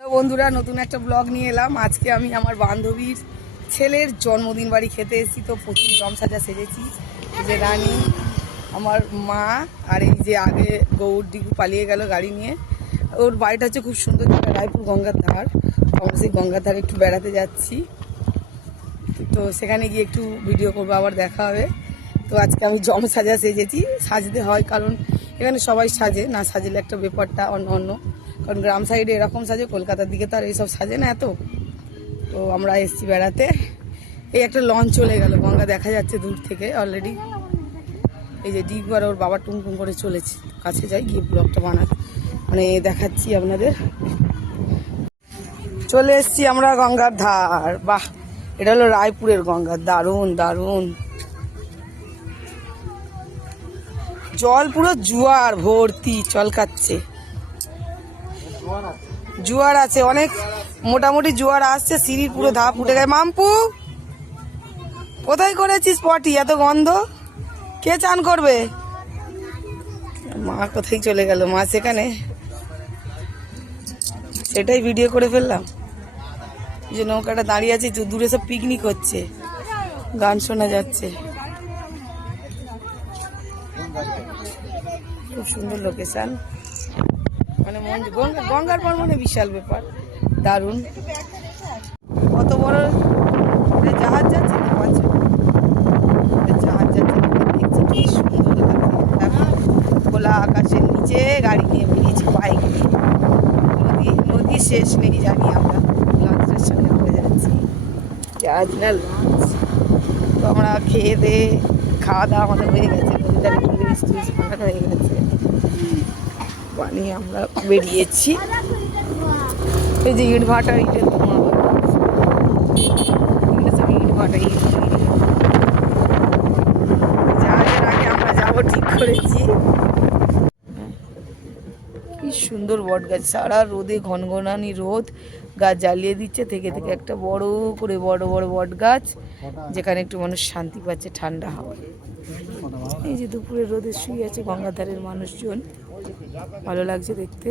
তো বন্ধুরা নতুন একটা ব্লগ নিয়ে এলাম। আজকে আমি আমার বান্ধবীর ছেলের জন্মদিন বাড়ি খেতে এসেছি। তো প্রচুর জম সাজা সেজেছি। এই যে রানী, আমার মা, আর এই যে আগে গৌর দিঘু পালিয়ে গেল গাড়ি নিয়ে। ওর বাড়িটা হচ্ছে খুব সুন্দর জায়গা, রায়পুর গঙ্গার ধার। আমরা সেই গঙ্গার ধারে একটু বেড়াতে যাচ্ছি, তো সেখানে গিয়ে একটু ভিডিও করবো, আবার দেখা হবে। তো আজকে আমি জম সাজা সেজেছি, সাজতে হয় কারণ এখানে সবাই সাজে, না সাজলে একটা ব্যাপারটা অন্য। কারণ গ্রাম সাইডে এরকম সাজে, কলকাতার দিকে তো আর এইসব সাজে না এত। তো আমরা এসছি বেড়াতে। এই একটা লঞ্চ চলে গেল, গঙ্গা দেখা যাচ্ছে দূর থেকে অলরেডি। এই যে দিঘু আর ওর বাবা টুমটুম করে চলেছে। কাছে যাই গিয়ে ব্লগটা মানে দেখাচ্ছি আপনাদের। চলে এসছি আমরা গঙ্গার ধার। বাহ, এটা হলো রায়পুরের গঙ্গা, দারুণ দারুণ। জল পুরো জোয়ার ভর্তি চলকাচ্ছে, জোয়ার আছে অনেক, মোটামুটি জোয়ার আসছে। সিঁড়ির পুরো ধাপ উঠে গেছে। মাম্পু কোথায় করেছিস পটি, এত গন্ধ? কে চান করবে? মা কোথায় চলে গেল? মা সেখানে, সেটাই ভিডিও করে ফেললাম। যে নৌকাটা দাঁড়িয়ে আছে, দূরে সব পিকনিক হচ্ছে, গান শোনা যাচ্ছে। খুব সুন্দর লোকেশন, মানে গঙ্গার পর মানে বিশাল ব্যাপার, দারুণ। কত বড় জাহাজ যাচ্ছে, জাহাজ যাচ্ছে, দেখছি কি সুন্দর লাগছে। খোলা আকাশের নিচে গাড়ি নিয়ে বেরিয়েছি, বাইক নিয়ে। নদী শেষ নেই জানি আমরা, লঞ্চের সঙ্গে আমরা যাচ্ছি, জাহাজ না লঞ্চ। তো আমরা খেয়ে দিয়ে খাওয়া দাওয়া আমাদের হয়ে গেছে, নদীটার একটু ফাঁকা হয়ে গেছে, বানিয়ে আমরা বেরিয়েছি। এই যে ইট ভাটা, ইটের ধোঁয়া, সব ইট ভাটা, জাহাজের আগে আমরা যাবো ঠিক করেছি। কি সুন্দর বট গাছ, সারা রোদে ঘনঘনানি রোদ, গাছ জ্বালিয়ে দিচ্ছে থেকে থেকে। একটা বড় করে বড় বড় বট গাছ, যেখানে একটু মানুষ শান্তি পাচ্ছে, ঠান্ডা হাওয়া। এই যে দুপুরের রোদে শুয়ে আছে গঙ্গাধারের মানুষজন, ভালো লাগছে দেখতে।